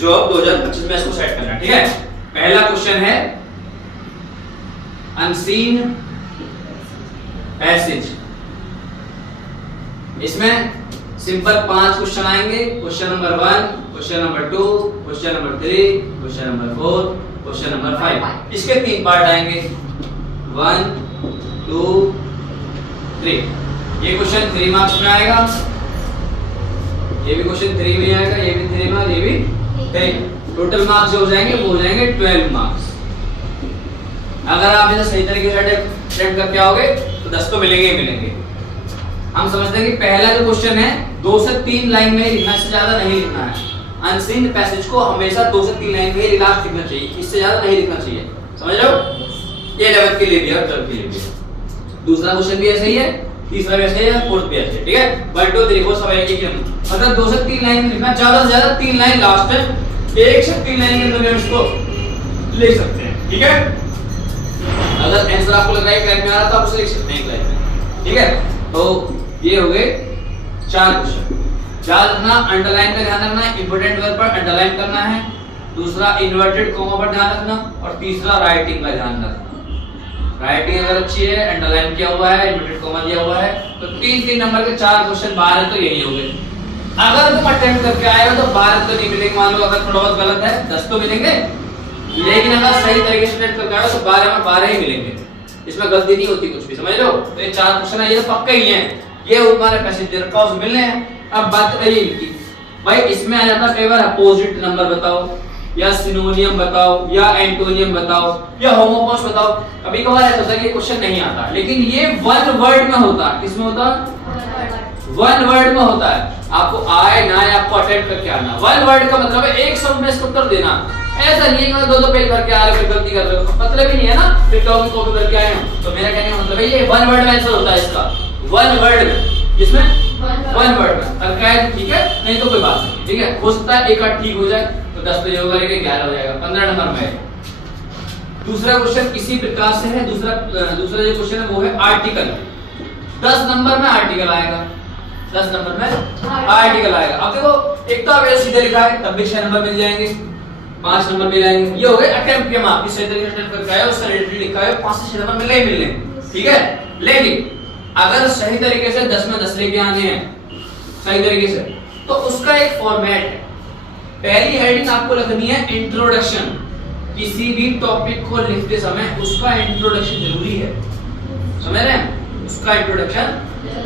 जो अब 2025 में इसको सेट करना है, ठीक है। पहला क्वेश्चन है अनसीन पैसेज। इसमें सिंपल 5 क्वेश्चन आएंगे। Question number 1, question number 2, question number 3, question number 4, question number 5। इसके 3 पार्ट आएंगे, 1, 2, 3। ये क्वेश्चन 3 मार्क्स में आएगा, ये भी क्वेश्चन 3 में आएगा, ये भी 3 में, ये भी 3। टोटल मार्क्स जो हो जाएंगे वो हो जाएंगे 12 मार्क्स। अगर आप इसे सही तरीके से अटेम्प्ट करके आओगे तो 10 तो मिलेंगे ही मिलेंगे। हम समझते हैं कि पहला जो क्वेश्चन है 2 से 3 लाइन में ही लिखना, इससे ज्यादा नहीं लिखना है। अनसीन पैसेज को हमेशा 2 से 3 लाइन में ही लास्ट लिखना चाहिए, इससे ज्यादा नहीं लिखना चाहिए। समझ रहे हो? ये 11th के लिए भी है और 12th के लिए भी है। दूसरा क्वेश्चन भी ऐसा ही है, तीसरा भी ऐसा ही है, फोर्थ भी ऐसा है, ठीक है। 1 2 3 4 सब एक ही नंबर। मतलब 2 से 3 लाइन में लिखना, ज्यादा से ज्यादा 3 लाइन लास्ट है, 1 से 3 लाइन के अंदर हम इसको लिख सकते हैं, ठीक है। अगर आंसर आपको लग रहा है क्लास में आ रहा तो आप उसे लिख सकते हैं क्लास में, ठीक है। तो ये हो गए 4 क्वेश्चन। याद रखना, अंडरलाइन का ध्यान रखना, इंपॉर्टेंट वर्ड पर अंडरलाइन करना है। दूसरा इन्वर्टेड कॉमा पर ध्यान रखना, और तीसरा राइटिंग का ध्यान रखना। राइटिंग अगर अच्छी है, अंडरलाइन किया हुआ है, इन्वर्टेड कॉमा दिया हुआ है, तो 3 नंबर के 4 क्वेश्चन बाहर है तो यही हो गए। अगर तुम अटेम्प्ट करके आए हो तो 12 तो नहीं मिलेंगे, मान लो अगर थोड़ा बहुत गलत है 10 तो मिलेंगे, लेकिन अगर सही तरीके से अटेम्प्ट करके आए हो तो 12 में 12 ही मिलेंगे, इसमें गलती नहीं होती कुछ भी। समझ लो? तो ये 4 क्वेश्चन है, ये तो पक्का ही है, ये हमारे पैसेंजर का उस मिलने हैं। अब बात रही इनकी, भाई इसमें आ जाता कई बार अपोजिट नंबर बताओ, या सिनोनियम बताओ, या एंटोनियम बताओ, या होमोपोस बताओ। कभी कभार ऐसा होता है कि क्वेश्चन नहीं आता, लेकिन ये 1 वर्ड में होता है। किसमें होता है? 1 वर्ड में होता है। आपको आए ना आए, आपको अटेम्प्ट करके आना। 1 वर्ड का मतलब है एक शब्द में इसका उत्तर देना। ऐसा नहीं है कि 2 पेज भर के आ रहे हो, फिर गलती कर रहे हो, मतलब ही नहीं है ना, फिर कहोगे कॉपी करके आए हो। तो मेरा कहने का मतलब है ये 1 वर्ड में आंसर होता है इसका, 1 वर्ड में। इसमें 1 वर्ड में करके आए, ठीक है, नहीं तो कोई बात नहीं, ठीक है। हो सकता है एक आध ठीक हो जाए तो 10 पे होगा, 11 हो जाएगा, 15 नंबर में। दूसरा क्वेश्चन इसी प्रकार से है। दूसरा जो क्वेश्चन है वो है आर्टिकल। 10 नंबर में आर्टिकल आएगा, 10 नंबर में आर्टिकल आएगा। अब देखो, एक तो आप ऐसे सीधे लिखा है तब भी 6 नंबर मिल जाएंगे, 5 नंबर मिल जाएंगे। ये हो गए अटेम्प्ट के मार्क्स, सही तरीके से अटेम्प्ट करके आए, उसका रिलेटेड लिखा है, 5 से 6 नंबर मिलने ही मिलने, ठीक है। लेकिन अगर सही तरीके से 10 में 10 लेके आने हैं सही तरीके से, तो उसका एक फॉर्मेट है। पहली हेडिंग आपको लिखनी है इंट्रोडक्शन। किसी भी टॉपिक को लिखते समय उसका इंट्रोडक्शन जरूरी है, समझ रहे हैं? उसका इंट्रोडक्शन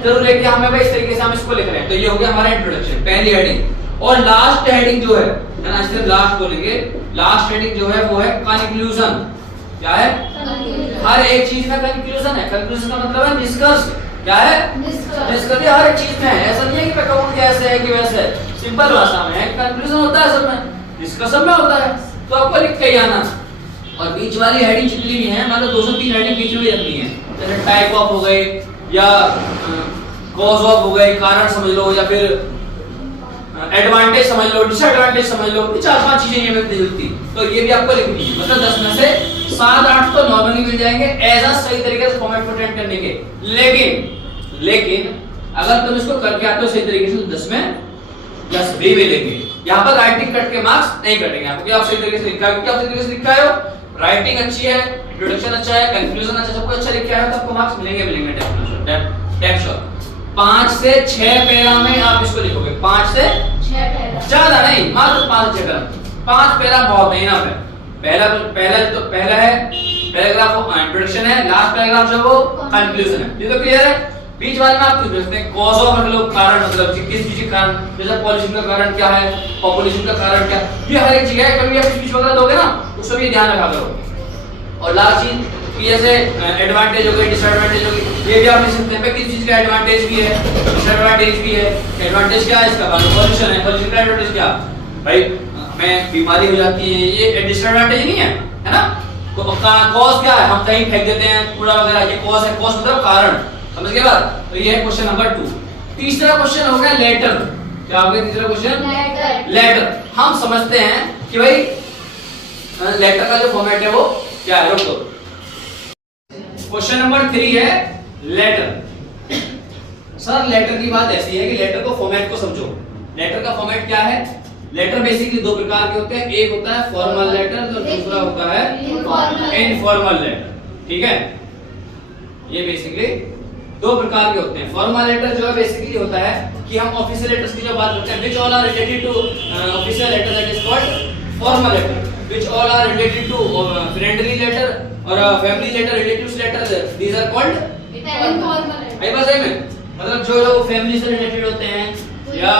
जरूर है कि हमें भाई इस तरीके से हम इसको लिख रहे हैं, तो ये हो गया हमारा इंट्रोडक्शन, पहली हेडिंग। और लास्ट हेडिंग जो है ना, इससे लास्ट बोलेंगे, लास्ट हेडिंग जो है वो है कंक्लूजन। क्या है? हर एक चीज में कंक्लूजन है। कंक्लूजन का मतलब है निष्कर्ष। क्या है? निष्कर्ष हर एक चीज में है। ऐसा नहीं है कि मैं कहूं कि ऐसे है कि वैसे है, सिंपल भाषा में है, कंक्लूजन होता है सब में, डिस्कशन में होता है, तो आपको लिख के ही आना। और बीच वाली हेडिंग जितनी भी है, मतलब 2 से 3 हेडिंग बीच में रखनी है, जैसे टाइप ऑफ हो गए, या कॉज ऑफ हो गए, कारण समझ लो, या फिर एडवांटेज समझ लो, डिसएडवांटेज समझ लो, 4-5 चीजें ये मिलती जुलती, तो ये भी आपको लिखनी है। मतलब 10 में से 7-8 तो नॉर्मली मिल जाएंगे एज सही तरीके से फॉर्मेट को अटेम्प्ट करने के। लेकिन अगर तुम इसको करके आते हो सही तरीके से तो 10 में 10 भी मिलेंगे। यहाँ पर राइटिंग कट के मार्क्स नहीं कटेंगे आपको, आप सही तरीके से लिखा है, आप सही तरीके से लिखा है, राइटिंग अच्छी है, इंट्रोडक्शन अच्छा है, कंक्लूजन अच्छा, सब कुछ अच्छा लिखा है, तो आपको मार्क्स मिलेंगे डेफिनेटली। 5 से 6 पैरा में आप इसको लिखोगे, 5 से 6 पैरा, ज्यादा नहीं, मात्र 5 से 6 पैरा। 5 पैरा बहुत है ना। पहला है पैराग्राफ इंट्रोडक्शन है, लास्ट पैराग्राफ जो वो कंक्लूजन है। ये तो क्लियर है। बीच वाले में आप कुछ लिखते हैं, कॉज ऑफ मतलब कारण, मतलब किस चीज के कारण, जैसे पॉल्यूशन का कारण क्या है, पॉपुलेशन का कारण क्या, ये हर एक चीज है। कभी आप स्पीच वगैरह दोगे ना, उसको भी ध्यान रखा करो। और लास्ट चीज कि जैसे एडवांटेज हो गई, डिसएडवांटेज हो गई, ये भी आप लिख सकते हैं। किस चीज का एडवांटेज भी है, डिसएडवांटेज भी है। एडवांटेज क्या है इसका? पॉल्यूशन है, पॉल्यूशन का एडवांटेज क्या भाई, हमें बीमारी हो जाती है, ये डिसएडवांटेज नहीं है ना। तो कॉज क्या है, हम कहीं फेंक देते हैं कूड़ा वगैरह, ये कॉज है। कॉज मतलब कारण, समझ गए बात? तो ये है क्वेश्चन नंबर 2। तीसरा क्वेश्चन हो गया लेटर। क्या हो गया तीसरा क्वेश्चन? लेटर। हम समझते हैं कि भाई लेटर का जो फॉर्मेट है वो क्या है, रोक दो। क्वेश्चन नंबर 3 है लेटर। सर लेटर की बात ऐसी है कि लेटर को फॉर्मेट को समझो। लेटर का फॉर्मेट क्या है? लेटर बेसिकली दो प्रकार के होते हैं, एक होता है फॉर्मल लेटर और दूसरा होता है इनफॉर्मल लेटर। ठीक है, ये बेसिकली दो प्रकार के होते हैं। फॉर्मल लेटर जो है बेसिकली होता है कि हम ऑफिशियल लेटर्स की जो बात करते हैं, which all are related to official letter, that is called formal letter. Which all are related to friendly letter और family letter, relatives letter, these are called informal. आई बात है में मतलब जो फैमिली से रिलेटेड होते हैं या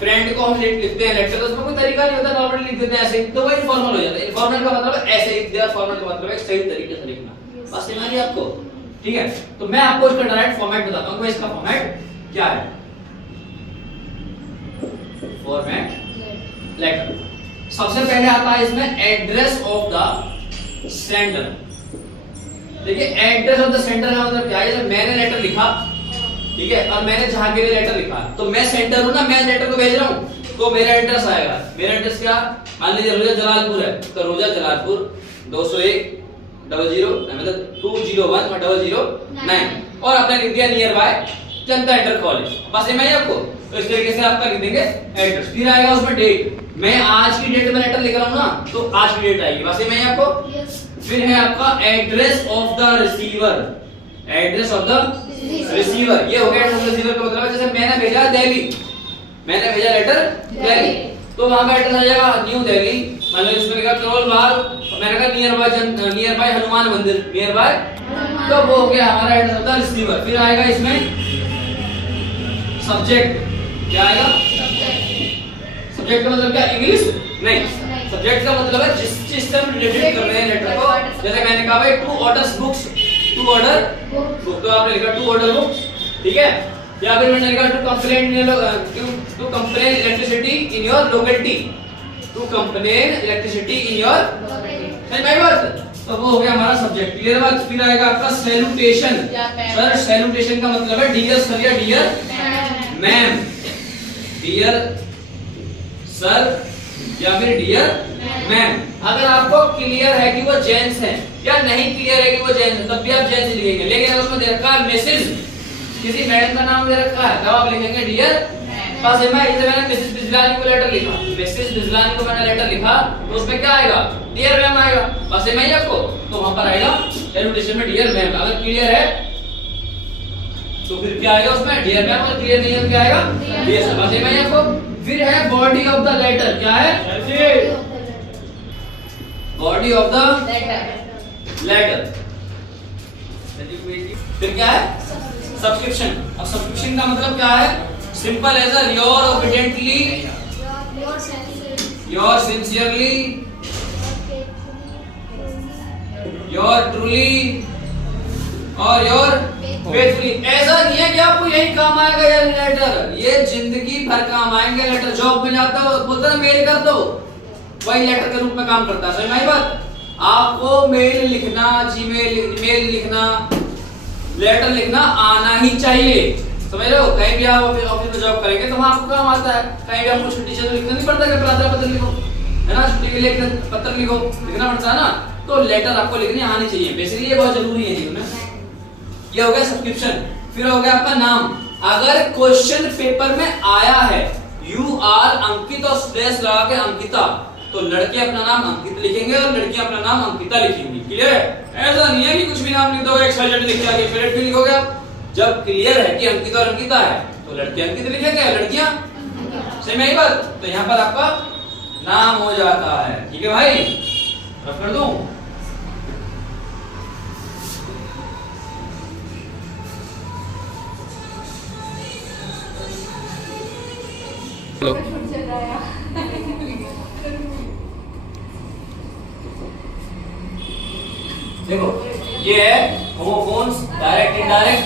फ्रेंड को हम लिखते हैं लेटर, तो उसमें कोई तरीका नहीं होता, नॉर्मली लिख देते हैं ऐसे, तो वो इनफॉर्मल हो जाता है। इनफॉर्मल का मतलब ऐसे लिख दिया, फॉर्मल का मतलब है सही तरीके से लिखना। बस समझ आइए आपको। ठीक है, तो मैं आपको इसका डायरेक्ट फॉर्मेट बताता हूं। इसका फॉर्मेट क्या है? Format letter. सबसे पहले आता है इसमें एड्रेस ऑफ द सेंडर। देखिए एड्रेस ऑफ द सेंडर का मतलब क्या है? जैसे मैंने लेटर लिखा, ठीक है, और मैंने जहां के लिए लेटर लिखा, तो मैं सेंटर हूं ना, मैं लेटर को भेज रहा हूं, तो मेरा एड्रेस आएगा। मेरा एड्रेस क्या? मान लीजिए रोजा जलालपुर है, तो रोजा जलालपुर 20100 मतलब 201 और 009 और आपने लिख दिया near by Janata inter college. बस मैं आपको तो इस तरीके से आपका लिख देंगे एड्रेस। फिर आएगा उसमें डेट, मैं आज की डेट में लेटर लिख रहा हूं ना, तो आज की डेट आएगी। बस मैं आपको फिर है आपका address of the receiver. Address of the receiver, ये हो गया एड्रेस ऑफ रिसीवर का मतलब है जैसे मैंने भेजा दिल्ली, मैंने भेजा लेटर दिल्ली, तो वहां का एड्रेस आ जाएगा न्यू दिल्ली, मतलब इसमें लिखा करोल बाग, मैंने कहा नियर बाय हनुमान मंदिर, नियर बाय, तो वो हो गया हमारा एड्रेस ऑफ द रिसीवर। फिर आएगा इसमें सब्जेक्ट। क्या आएगा? सब्जेक्ट का मतलब क्या? इंग्लिश नहीं, सब्जेक्ट का मतलब है जिस चीज से हम रिलेटेड कर रहे हैं लेटर को। जैसे मैंने कहा भाई to orders books, to order book, तो आपने लिखा टू ऑर्डर बुक्स, ठीक है। या फिर मैंने लिखा to complain electricity in your locality, to complain electricity in your, समझ में आई बात? तो वो हो गया हमारा सब्जेक्ट। क्लियर बात? फिर आएगा आपका सैल्यूटेशन। सर सैल्यूटेशन का मतलब है डियर सर या डियर मैम, डियर सर या फिर डियर मैम। अगर आपको क्लियर है कि वो जेंट्स हैं या नहीं क्लियर है कि वो जेंट्स हैं, तब भी आप जेंट्स लिखेंगे। लेकिन अगर उसमें दे रखा है मैसेज, किसी मैडम का नाम दे रखा है, तब आप लिखेंगे डियर। बस मैंने मिसेस बिजलानी को लेटर लिखा, मिसेस बिजलानी को मैंने लेटर लिखा, तो उसमें क्या आएगा? डियर मैम आएगा। बस मैं आपको तो वहां पर आएगा सैल्यूटेशन में डियर मैम। अगर क्लियर है तो फिर क्या आएगा उसमें? Dear ma'am. और क्लियर नहीं है तो क्या आएगा? Dear sir. बस मैं आपको। फिर है बॉडी ऑफ द लेटर। क्या है? Body of the letter. फिर क्या है? सब्सक्रिप्शन। अब सब्सक्रिप्शन का मतलब क्या है? Simple as your obediently, your sincerely, your truly और योर फेथफुली। ऐसा नहीं है कि आपको यही काम आएगा ये लेटर, ये जिंदगी भर काम आएंगे लेटर। जॉब में जाता हो बोलता है मेल कर दो, वही लेटर के रूप में काम करता है। समझ में आई बात? आपको मेल लिखना, ईमेल लिखना, लेटर लिखना आना ही चाहिए। समझ रहे हो? कहीं भी आप ऑफिस में जॉब करेंगे तो वहां आपको काम आता है। कहीं भी आपको छुट्टी से लिखना नहीं पड़ता कि प्रार्थना पत्र लिखो, है ना, छुट्टी के लिए पत्र लिखो, लिखना पड़ता है ना। तो लेटर आपको लिखनी आनी चाहिए, बेसिकली ये बहुत जरूरी है जीवन में। ये हो गया सब्सक्रिप्शन। फिर हो गया आपका नाम। अगर क्वेश्चन पेपर में आया है यू आर अंकित और स्लैश लगा के अंकिता, तो लड़के अपना नाम अंकित लिखेंगे और लड़कियां अपना नाम अंकिता लिखेंगी। क्लियर है? ऐसा नहीं है कि कुछ भी नाम लिख दोगे, एक्सवाइजेड लिख के आगे फिर भी लिखोगे आप। जब क्लियर है कि अंकित और अंकिता है तो लड़के अंकित लिखेंगे, लड़कियां सही में। यही बात, तो यहाँ पर आपका नाम हो जाता है। ठीक है भाई, रख कर दूं। देखो ये है homophones, direct indirect,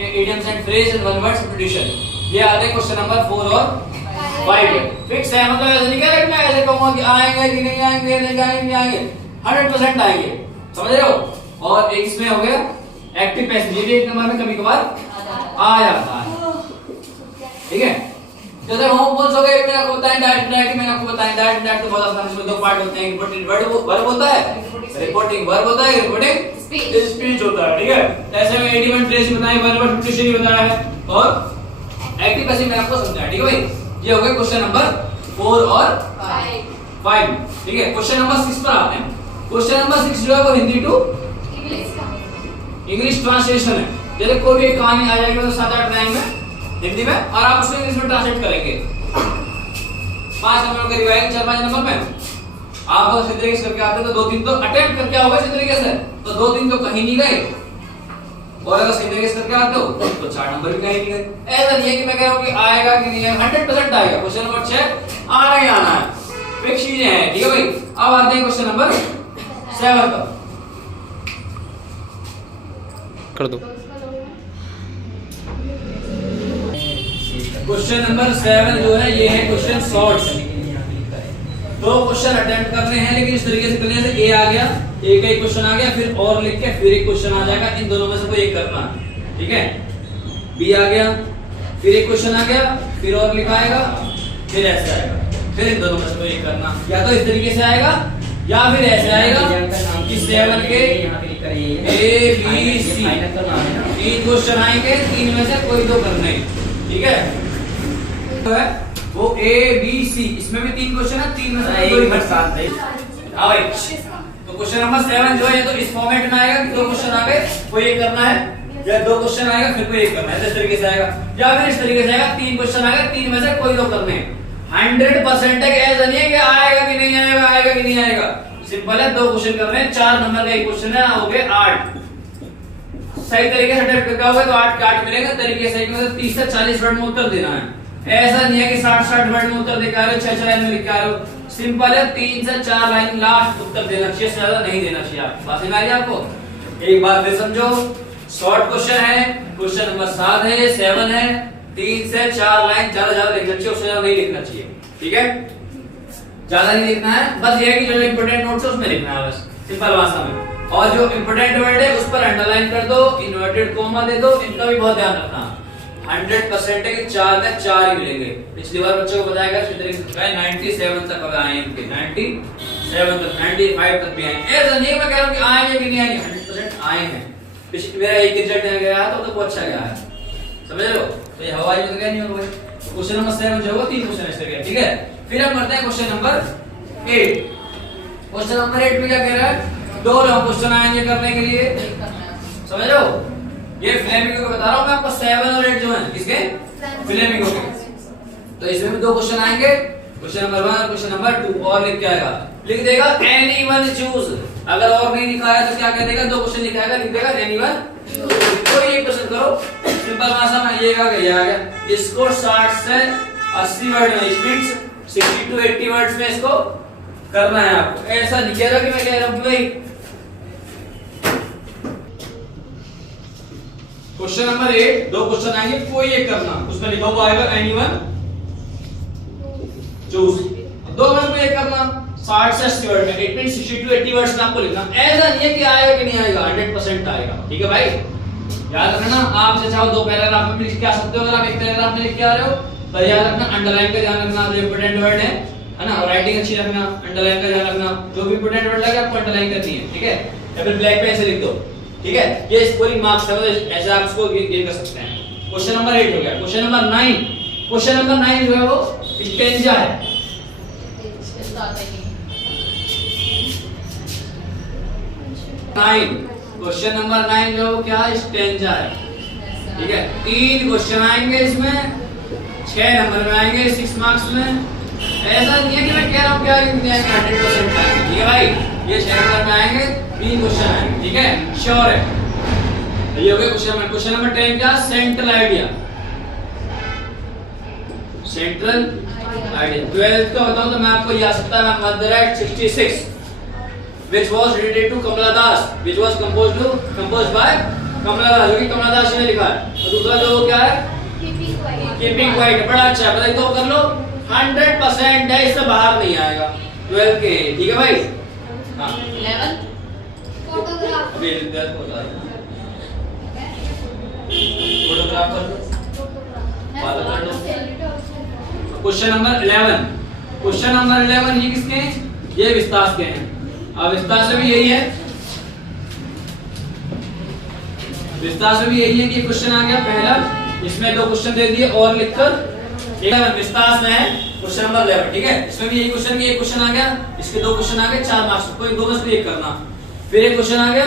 idioms and phrase and one word substitution. ये आते क्वेश्चन नंबर 4 और 5। फिक्स है, मतलब ऐसे नहीं कह मैं ऐसे कहूंगा कि आएंगे कि नहीं आएंगे, नहीं आएंगे, आएंगे 100% आएंगे। समझ रहे हो? और एक इसमें हो गया एक्टिव पैसिव, ये भी एक नंबर में कभी कभार आ जाता है। ठीक है, जैसे होमोफोन्स हो गए, मैंने आपको बताया डायरेक्ट डायरेक्ट, मैंने आपको बताया डायरेक्ट डायरेक्ट तो बहुत आसान, इसमें दो पार्ट होते हैं, रिपोर्टिंग वर्ब होता है, रिपोर्टिंग वर्ब होता है, रिपोर्टिंग स्पीच होता है। ठीक है, ऐसे में इडियम एंड फ्रेज बताए, वन वर्ड सब्स्टिट्यूशन बताया है और एक्टिव पैसिव मैंने आपको समझाया। ठीक है भाई, ये हो गया क्वेश्चन नंबर 4 और 5। ठीक है, क्वेश्चन नंबर 6 पर आते हैं। क्वेश्चन नंबर 6 जो है वो हिंदी टू इंग्लिश ट्रांसलेशन है। जैसे कोई भी कहानी आ जाएगी तो 7-8 लाइन में हिंदी में, और आप उसको इंग्लिश में ट्रांसलेट करेंगे। 5 नंबर का रिवाइज 4-5 नंबर में आप इस तरीके से करके आते तो 2-3 तो अटेम्प्ट करके आओगे इस तरीके से, तो 2-3 तो कहीं नहीं गए, और अगर सही तरीके से करके आते हो तो 4 नंबर भी कहीं नहीं गए। ऐसा नहीं है कि मैं कह रहा हूं कि आएगा कि नहीं आएगा, 100% आएगा। क्वेश्चन नंबर 6 आना ही आना है, फिक्स चीजें हैं। ठीक है भाई, अब आते हैं क्वेश्चन नंबर 7 पर। कर दो। क्वेश्चन नंबर 7 जो है ये है क्वेश्चन शॉर्ट। 2 क्वेश्चन अटेम्प्ट करने हैं, लेकिन इस तरीके से करने से ए आ गया, एक ही क्वेश्चन आ गया, फिर और लिख के फिर एक क्वेश्चन आ जाएगा, इन दोनों में से कोई एक करना है। ठीक है, बी आ गया, फिर एक क्वेश्चन आ गया, फिर और लिखाएगा, फिर ऐसे आएगा, फिर इन दोनों में से कोई एक करना, या तो इस तरीके से आएगा या फिर ऐसे आएगा कि 7 के ए बी सी 3 क्वेश्चन आएंगे, 3 में से कोई 2 करने। ठीक है, तो है वो ए बी सी, इसमें भी 3 क्वेश्चन है, 3 में से कोई एक साथ है। हां भाई, तो क्वेश्चन नंबर 7 जो है तो इस फॉर्मेट में आएगा कि 2 क्वेश्चन आ गए, कोई एक करना है, या 2 क्वेश्चन आएगा फिर कोई एक करना है, इस तरीके से आएगा, या फिर इस तरीके से आएगा 3 क्वेश्चन आ गए, 3 में से कोई 2 करने हैं। 100% है कि ऐसा नहीं है कि आएगा कि नहीं आएगा, आएगा कि नहीं आएगा। सिंपल है, 2 क्वेश्चन करने हैं, 4 नंबर का एक क्वेश्चन है, हो गए 8। सही तरीके से अटेम्प्ट करके आओगे तो 8 के 8 मिलेंगे। तरीके से 30 से 40 वर्ड में उत्तर देना है। ऐसा नहीं है कि 60-60 वर्ड में उत्तर देकर आ रहे हो, 6-6 लाइन में लिख के आ रहे हो। सिंपल है, 3 से 4 लाइन लास्ट उत्तर देना चाहिए, ज्यादा नहीं देना चाहिए। आप बात समझ आ रही है आपको? एक बात फिर समझो, शॉर्ट क्वेश्चन है, क्वेश्चन नंबर 7 है, 7 है, 3 से 4 लाइन ज्यादा लिखना चाहिए, उससे ज्यादा नहीं लिखना चाहिए। ठीक है, ज्यादा नहीं लिखना है, बस ये है कि जो इंपोर्टेंट नोट्स है उसमें लिखना है, बस सिंपल भाषा में। और जो इंपोर्टेंट वर्ड है उस पर अंडरलाइन कर दो, इन्वर्टेड कॉमा दे दो, इनका भी बहुत ध्यान रखना। 100% है कि 4 में 4 ही मिलेंगे। पिछली बार बच्चों को बताया गया 97 तक आए इनके, 97 तक, 95 तक भी आए। ऐसा नहीं मैं कह रहा हूं कि आएंगे कि नहीं आएंगे, 100% आए हैं। पिछले मेरा एक रिजल्ट गया है तो अच्छा गया है, समझ लो। तो ये हवाई में तो क्या नहीं होगा भाई। क्वेश्चन नंबर 7 जो होगा 3 क्वेश्चन ऐसे गया। ठीक है, फिर हम करते हैं क्वेश्चन नंबर 8। क्वेश्चन नंबर 8 में क्या कह रहा है, 2 लॉन्ग क्वेश्चन आएंगे करने के लिए, समझ लो। ये फ्लेमिंगो को बता रहा हूं मैं आपको, 7 और 8 जो है किसके, फ्लेमिंगो के। तो इसमें भी 2 क्वेश्चन आएंगे, क्वेश्चन नंबर 1 और क्वेश्चन नंबर 2, और लिख के आएगा, लिख देगा एनीवन चूज। अगर और नहीं लिखा है तो क्या कह देगा, 2 क्वेश्चन लिखाएगा, लिख देगा एनीवन। कोई एक क्वेश्चन करो, सिंपल भाषा में ये आ गया, इसको 60 से 80 वर्ड में, इट मींस 60 to 80 वर्ड्स में इसको करना है आपको। ऐसा नहीं कह रहा कि मैं कह रहा हूं भाई। क्वेश्चन नंबर 8, 2 क्वेश्चन आएंगे, कोई एक करना, उसमें लिखा हुआ आएगा एनीवन चूज। 2 में कोई एक करना, 60 से 80 वर्ड में, इट मींस 60 to 80 वर्ड्स में आपको लिखना। ऐसा नहीं है कि आएगा कि नहीं आएगा, 100% आएगा। ठीक है भाई, याद रखना। आप से चाहो 2 पैराग्राफ में लिख के आ सकते हो, अगर आप एक पैराग्राफ में लिख के आ रहे हो तो याद रखना, अंडरलाइन का ध्यान रखना, जो इंपोर्टेंट वर्ड है ना, राइटिंग अच्छी रखना, अंडरलाइन का ध्यान रखना, जो भी इंपोर्टेंट वर्ड लगे आपको अंडरलाइन करनी है। ठीक है, या फिर ब्लैक पेन से लिख दो। ठीक है, ये स्कोरिंग मार्क्स है, ऐसे आप इसको गेन कर सकते हैं। क्वेश्चन नंबर 8 हो गया। क्वेश्चन नंबर 9, क्वेश्चन नंबर 9 जो है वो स्टेंजा है। 9 क्वेश्चन नंबर 9 जो है वो क्या है, स्टेंजा है। ठीक है, 3 क्वेश्चन आएंगे इसमें, 6 नंबर में आएंगे, 6 मार्क्स में। ऐसा नहीं है कि मैं कह रहा हूं क्या 100% आएंगे। ठीक है भाई, ये 6 नंबर में आएंगे, 3 क्वेश्चन आएंगे। ठीक है, श्योर है। ये हो गया क्वेश्चन नंबर। क्वेश्चन नंबर 10 क्या, central idea. Central idea 12th का बताऊं तो मैं आपको ये आ सकता है, mother eight 66 which was related to Kamala Das, which was composed by Kamala Das, जो कि कमला दास ने लिखा है। और दूसरा जो क्या है, कीपिंग क्वाइट। बड़ा अच्छा है, बताइए तो कर लो, 100% है, इससे बाहर नहीं आएगा 12 के। ठीक है भाई, हाँ 11 फोटोग्राफ, अभी फोटोग्राफ कर दो, बात कर दो। क्वेश्चन नंबर 11, क्वेश्चन नंबर 11 ये किसके हैं, ये विस्तार के हैं। अब विस्तार से भी यही है, विस्तार से भी यही है कि क्वेश्चन आ गया पहला, इसमें 2 क्वेश्चन दे दिए और लिखकर। एक विस्तार में है क्वेश्चन नंबर 11, ठीक है। इसमें भी यही क्वेश्चन की एक क्वेश्चन आ गया, इसके दो क्वेश्चन आ गए, 4 मार्क्स, कोई दो में से एक करना। फिर एक क्वेश्चन आ गया,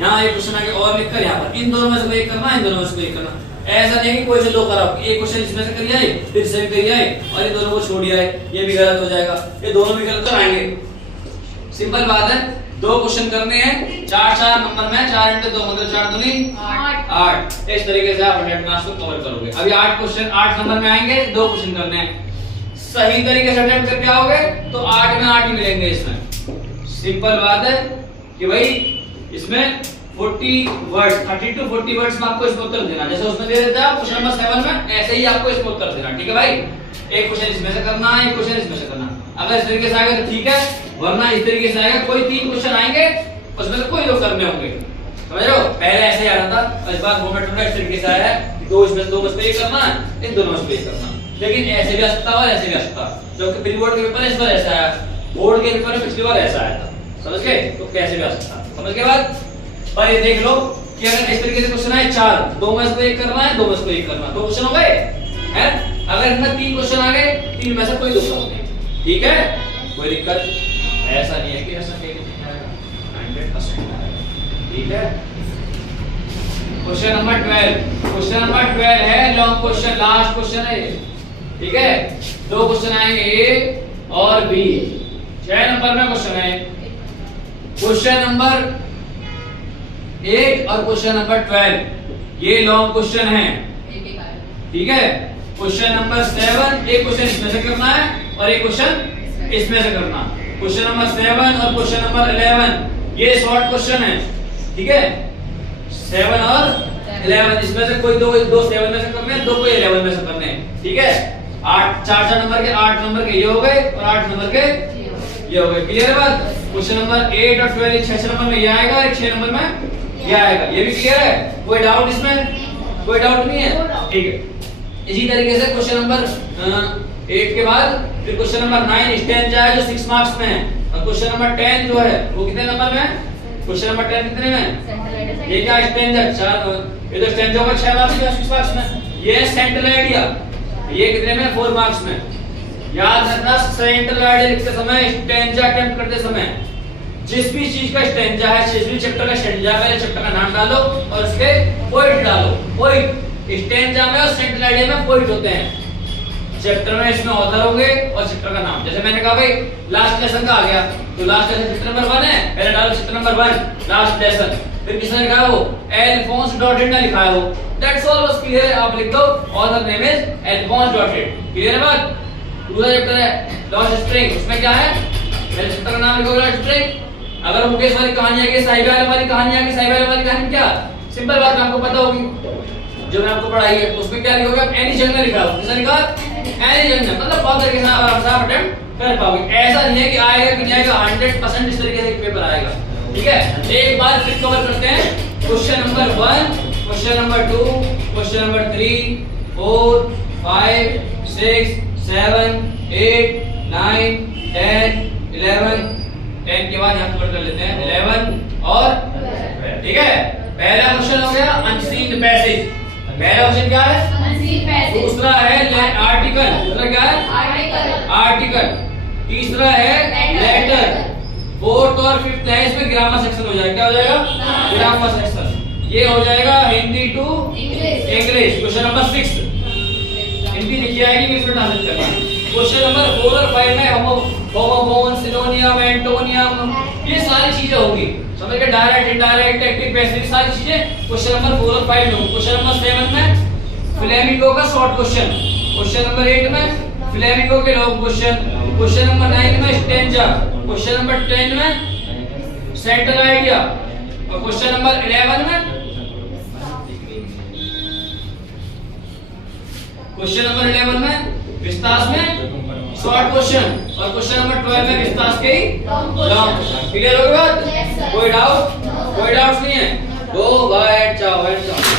यहाँ एक क्वेश्चन आ गया और लिखकर यहाँ पर इन दोनों में से कोई एक करना, इन दोनों में से कोई एक करना। ऐसा नहीं कि कोई से दो कराओ, एक क्वेश्चन इसमें से करिए आए, फिर से भी करिए आए और इन दोनों को छोड़िए आए, ये भी गलत हो जाएगा, ये दोनों भी गलत कराएंगे। सिंपल बात है, दो क्वेश्चन करने हैं, 4 नंबर में, 4 × 2 मतलब 4 दूनी 8। इस तरीके से आप 100 मार्क्स को कवर करोगे। अभी 8 क्वेश्चन 8 नंबर में आएंगे, दो क्वेश्चन करने हैं, सही तरीके से अटेम्प्ट करके आओगे तो 8 में 8 ही मिलेंगे। इसमें सिंपल बात है कि भाई इसमें 40 वर्ड्स, 30 to 40 वर्ड्स में आपको इसमें उत्तर देना, जैसे उसमें दे देता है क्वेश्चन नंबर 7 में, ऐसे ही आपको इसमें उत्तर देना, ठीक है भाई। एक क्वेश्चन इसमें से करना है, एक क्वेश्चन इसमें से करना। अगर इस तरीके से आएगा तो ठीक है, वरना इस तरीके से आएगा, कोई 3 क्वेश्चन आएंगे उसमें से कोई दो करने होंगे, समझ रहे हो। पहले ऐसे ही आ रहा था, इस बार फॉर्मेट थोड़ा इस तरीके से आया है, दो इसमें से दो में से एक करना है, इन दोनों में से एक करना। लेकिन ऐसे भी आ सकता है और ऐसे भी आ सकता है, जबकि प्री बोर्ड के पेपर इस बार ऐसा आया, बोर्ड के पेपर में पिछली बार ऐसा आया था, समझ गए। तो कैसे भी आ सकता है, समझ के बाद पर ये देख लो कि अगर इस तरीके से क्वेश्चन आए 4, दो में से कोई एक करना है, दो में से कोई एक करना, दो क्वेश्चन हो गए हैं। अगर इसमें 3 क्वेश्चन आ गए, 3 में से कोई दो करना, ठीक है, कोई दिक्कत ऐसा नहीं है कि ऐसा नहीं आएगा, 100% आएगा, ठीक है। क्वेश्चन नंबर 12 है लॉन्ग क्वेश्चन, लास्ट क्वेश्चन है ये, ठीक है। दो क्वेश्चन आएंगे ए और बी, 6 नंबर में क्वेश्चन है। क्वेश्चन नंबर 8 और क्वेश्चन नंबर 12 ये लॉन्ग क्वेश्चन है, ठीक है। क्वेश्चन नंबर 7 एक क्वेश्चन इसमें से करना है और एक क्वेश्चन इसमें से करना। क्वेश्चन नंबर 7 और क्वेश्चन नंबर 11 ये शॉर्ट क्वेश्चन है, ठीक है। 7 और 11 इसमें से कोई दो 7 में से करने हैं, दो कोई 11 में से करने हैं, ठीक है। 8 4 नंबर के 8 नंबर के ये हो गए और 8 नंबर के ये हो गए, क्लियर है बात। क्वेश्चन नंबर 8 और 12 6 नंबर में ये आएगा, 6 नंबर में ये आएगा, ये भी क्लियर है, कोई डाउट इसमें, कोई डाउट नहीं है, ठीक है। इसी तरीके से क्वेश्चन नंबर 8 के बाद फिर क्वेश्चन नंबर 9 स्टैंजा है जो 6 मार्क्स में है, और क्वेश्चन नंबर 10 जो है वो कितने नंबर में है, क्वेश्चन नंबर 10 कितने में, ये क्या स्टैंजा 4, ये तो स्टैंजा होगा 6 मार्क्स में, 6 मार्क्स में। ये सेंट्रल आइडिया, ये कितने में, 4 मार्क्स में। याद रखना सेंट्रल आइडिया लिखते समय, स्टैंजा अटेम्प्ट करते समय जिस भी चीज का स्टैंजा है, जिस भी चैप्टर का स्टैंजा है, चैप्टर का नाम डालो और उसके पॉइंट डालो। पॉइंट स्टैंजा में और सेंट्रल आइडिया में पॉइंट होते हैं, चैप्टर में इसमें ऑथर होंगे और चैप्टर का नाम। जैसे मैंने कहा भाई लास्ट लेसन का आ गया, तो लास्ट लेसन चैप्टर नंबर 1 है, पहले डालो चैप्टर नंबर 1 लास्ट लेसन, फिर किसने लिखा है वो, एल्फोंस डॉटेड ने लिखा है वो, दैट्स ऑल, बस क्लियर है। आप लिख दो author name is Alphonse Daudet, clear है बात। दूसरा चैप्टर है लॉस्ट स्प्रिंग, उसमें क्या है, पहले चैप्टर का नाम लिखो लॉस्ट स्प्रिंग। अगर मुकेश वाली कहानी आ गई, साहिबा वाली कहानी आ गई, साहिबा वाली कहानी क्या, सिंपल बात आपको पता होगी, जो मैं आपको पढ़ाई है उसमें क्या लिखोगे आप, एनी जंग में लिखा हो, किसने लिखा, एनी जंग में, मतलब बहुत तरीके से आप अटेम्प्ट कर पाओगे। ऐसा नहीं है कि आएगा कि नहीं आएगा, 100% इस तरीके से पेपर आएगा, ठीक है। एक बार फिर कवर करते हैं question number 1, question number 2, question number 3, 4, 5, 6, 7, 8, 9, 10, 11, 10 के बाद यहाँ कवर कर लेते हैं 11 और 12, ठीक है। पहला क्वेश्चन हो गया अनसीन पैसेज, पहला क्वेश्चन क्या है, अनसीन पैसेज। दूसरा है आर्टिकल, दूसरा क्या है, आर्टिकल। तीसरा है लेटर। फोर्थ और फिफ्थ है इसमें ग्रामर सेक्शन हो जाएगा, क्या हो जाएगा, ग्रामर सेक्शन। ये हो जाएगा Hindi to English. Question number 6 Hindi लिखी आएगी, इंग्लिश में ट्रांसलेट करना है। क्वेश्चन नंबर 4 और 5 में होमोफोन, सिनोनियम, एंटोनियम, ये सारी चीजें होंगी, समझ गए, डायरेक्ट, इनडायरेक्ट, एक्टिव, पैसिव, सारी चीजें क्वेश्चन नंबर 4 और 5 में। क्वेश्चन नंबर 7 में फ्लेमिंगो का शॉर्ट क्वेश्चन, क्वेश्चन नंबर 8 में फ्लेमिंगो के लॉन्ग क्वेश्चन, क्वेश्चन नंबर 9 में स्टेंजा, क्वेश्चन नंबर 10 में सेंट्रल आइडिया, और क्वेश्चन नंबर 11 में क्वेश्चन नंबर 11 में विस्तार में शॉर्ट क्वेश्चन, और क्वेश्चन नंबर 12 में विस्तार के लॉन्ग। क्लियर हो गया बात, कोई डाउट, कोई डाउट नहीं है। गो बैठ जाओ, बैठ जाओ।